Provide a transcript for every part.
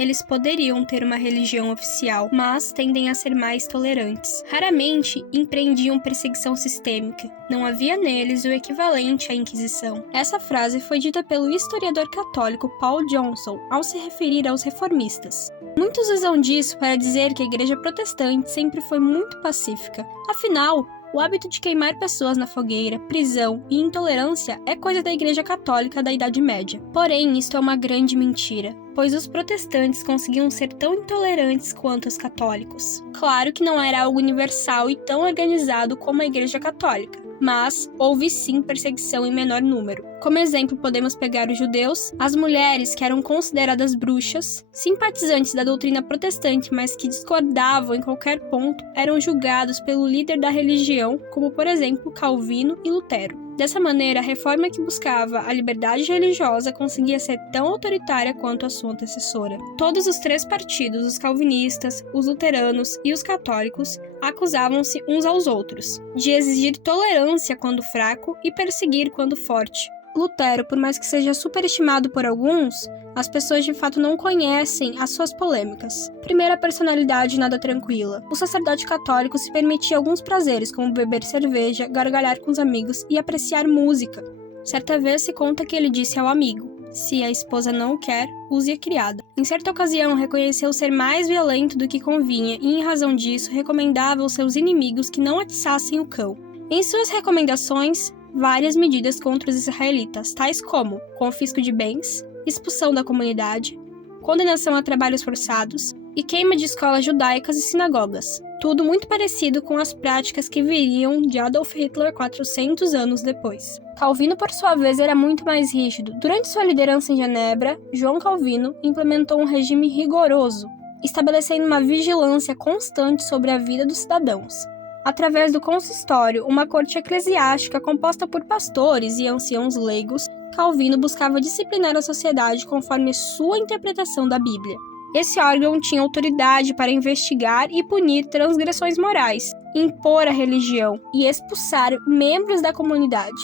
Eles poderiam ter uma religião oficial, mas tendem a ser mais tolerantes. Raramente empreendiam perseguição sistêmica. Não havia neles o equivalente à Inquisição. Essa frase foi dita pelo historiador católico Paul Johnson ao se referir aos reformistas. Muitos usam disso para dizer que a igreja protestante sempre foi muito pacífica. Afinal, o hábito de queimar pessoas na fogueira, prisão e intolerância é coisa da Igreja Católica da Idade Média. Porém, isto é uma grande mentira, pois os protestantes conseguiam ser tão intolerantes quanto os católicos. Claro que não era algo universal e tão organizado como a Igreja Católica, mas houve sim perseguição em menor número. Como exemplo, podemos pegar os judeus, as mulheres que eram consideradas bruxas, simpatizantes da doutrina protestante, mas que discordavam em qualquer ponto, eram julgados pelo líder da religião, como por exemplo Calvino e Lutero. Dessa maneira, a reforma que buscava a liberdade religiosa conseguia ser tão autoritária quanto a sua antecessora. Todos os três partidos, os calvinistas, os luteranos e os católicos, acusavam-se uns aos outros de exigir tolerância quando fraco e perseguir quando forte. Lutero, por mais que seja superestimado por alguns, as pessoas de fato não conhecem as suas polêmicas. Primeira personalidade nada tranquila. O sacerdote católico se permitia alguns prazeres, como beber cerveja, gargalhar com os amigos e apreciar música. Certa vez se conta que ele disse ao amigo: se a esposa não o quer, use a criada. Em certa ocasião, reconheceu ser mais violento do que convinha e, em razão disso, recomendava aos seus inimigos que não atiçassem o cão. Em suas recomendações, várias medidas contra os israelitas, tais como confisco de bens, expulsão da comunidade, condenação a trabalhos forçados e queima de escolas judaicas e sinagogas. Tudo muito parecido com as práticas que viriam de Adolf Hitler 400 anos depois. Calvino, por sua vez, era muito mais rígido. Durante sua liderança em Genebra, João Calvino implementou um regime rigoroso, estabelecendo uma vigilância constante sobre a vida dos cidadãos. Através do consistório, uma corte eclesiástica composta por pastores e anciãos leigos, Calvino buscava disciplinar a sociedade conforme sua interpretação da Bíblia. Esse órgão tinha autoridade para investigar e punir transgressões morais, impor a religião e expulsar membros da comunidade.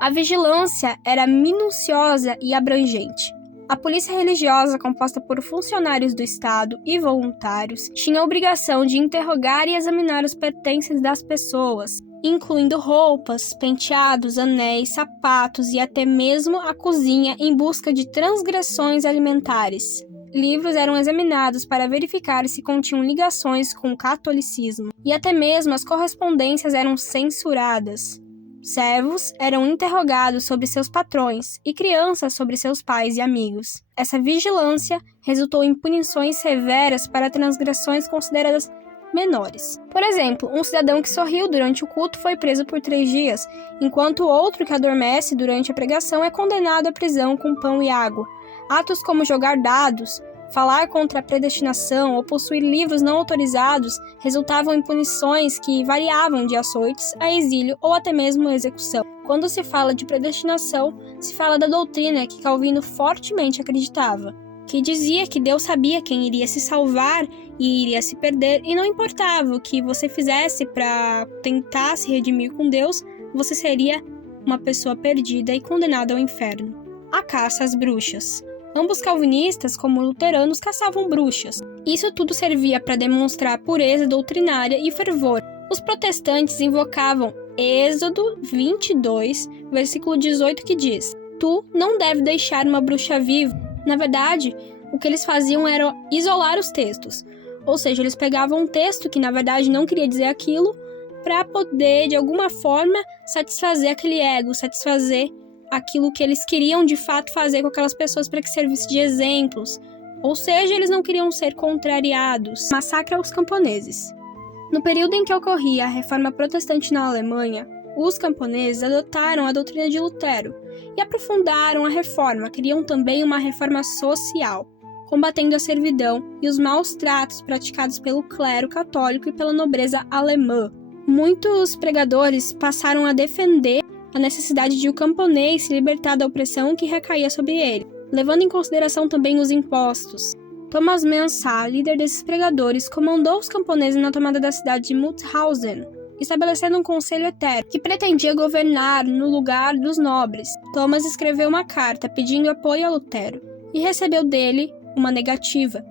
A vigilância era minuciosa e abrangente. A polícia religiosa, composta por funcionários do Estado e voluntários, tinha a obrigação de interrogar e examinar os pertences das pessoas, incluindo roupas, penteados, anéis, sapatos e até mesmo a cozinha em busca de transgressões alimentares. Livros eram examinados para verificar se continham ligações com o catolicismo, e até mesmo as correspondências eram censuradas. Servos eram interrogados sobre seus patrões e crianças sobre seus pais e amigos. Essa vigilância resultou em punições severas para transgressões consideradas menores. Por exemplo, um cidadão que sorriu durante o culto foi preso por 3 dias, enquanto o outro que adormece durante a pregação é condenado à prisão com pão e água. Atos como jogar dados, falar contra a predestinação ou possuir livros não autorizados resultavam em punições que variavam de açoites a exílio ou até mesmo execução. Quando se fala de predestinação, se fala da doutrina que Calvino fortemente acreditava, que dizia que Deus sabia quem iria se salvar e iria se perder, e não importava o que você fizesse para tentar se redimir com Deus, você seria uma pessoa perdida e condenada ao inferno. A caça às bruxas. Ambos calvinistas, como luteranos, caçavam bruxas. Isso tudo servia para demonstrar pureza doutrinária e fervor. Os protestantes invocavam Êxodo 22, versículo 18, que diz: Tu não deve deixar uma bruxa viva. Na verdade, o que eles faziam era isolar os textos. Ou seja, eles pegavam um texto que na verdade não queria dizer aquilo para poder, de alguma forma, satisfazer aquele ego, satisfazer aquilo que eles queriam de fato fazer com aquelas pessoas para que servisse de exemplos. Ou seja, eles não queriam ser contrariados. Massacre aos camponeses. No período em que ocorria a reforma protestante na Alemanha, os camponeses adotaram a doutrina de Lutero e aprofundaram a reforma. Queriam também uma reforma social, combatendo a servidão e os maus tratos praticados pelo clero católico e pela nobreza alemã. Muitos pregadores passaram a defender a necessidade de o camponês se libertar da opressão que recaía sobre ele, levando em consideração também os impostos. Thomas Mensah, líder desses pregadores, comandou os camponeses na tomada da cidade de Mauthausen, estabelecendo um conselho eterno que pretendia governar no lugar dos nobres. Thomas escreveu uma carta pedindo apoio a Lutero e recebeu dele uma negativa.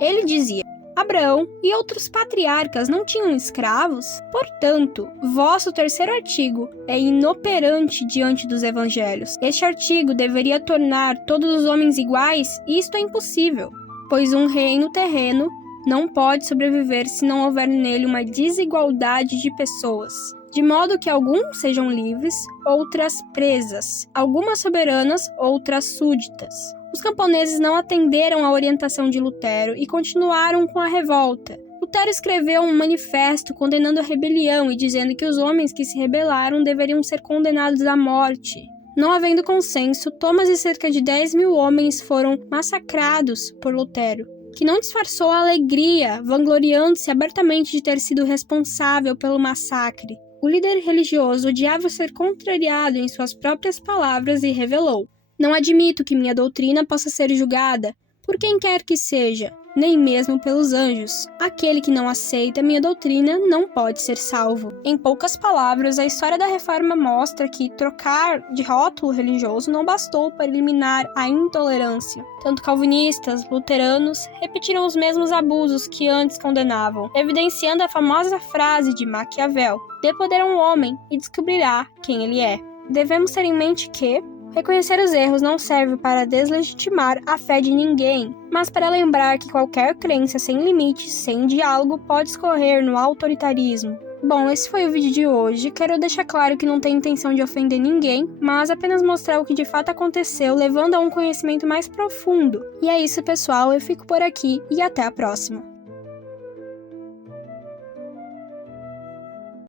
Ele dizia: Abraão e outros patriarcas não tinham escravos? Portanto, vosso terceiro artigo é inoperante diante dos evangelhos. Este artigo deveria tornar todos os homens iguais, e isto é impossível, pois um reino terreno não pode sobreviver se não houver nele uma desigualdade de pessoas, de modo que alguns sejam livres, outras presas, algumas soberanas, outras súditas. Os camponeses não atenderam à orientação de Lutero e continuaram com a revolta. Lutero escreveu um manifesto condenando a rebelião e dizendo que os homens que se rebelaram deveriam ser condenados à morte. Não havendo consenso, Thomas e cerca de 10.000 homens foram massacrados por Lutero, que não disfarçou a alegria, vangloriando-se abertamente de ter sido responsável pelo massacre. O líder religioso odiava ser contrariado em suas próprias palavras e revelou: Não admito que minha doutrina possa ser julgada por quem quer que seja, nem mesmo pelos anjos. Aquele que não aceita minha doutrina não pode ser salvo. Em poucas palavras, a história da Reforma mostra que trocar de rótulo religioso não bastou para eliminar a intolerância. Tanto calvinistas, luteranos, repetiram os mesmos abusos que antes condenavam, evidenciando a famosa frase de Maquiavel: dê poder a um homem e descobrirá quem ele é. Devemos ter em mente que reconhecer os erros não serve para deslegitimar a fé de ninguém, mas para lembrar que qualquer crença sem limites, sem diálogo, pode escorrer no autoritarismo. Bom, esse foi o vídeo de hoje. Quero deixar claro que não tenho intenção de ofender ninguém, mas apenas mostrar o que de fato aconteceu, levando a um conhecimento mais profundo. E é isso, pessoal. Eu fico por aqui e até a próxima.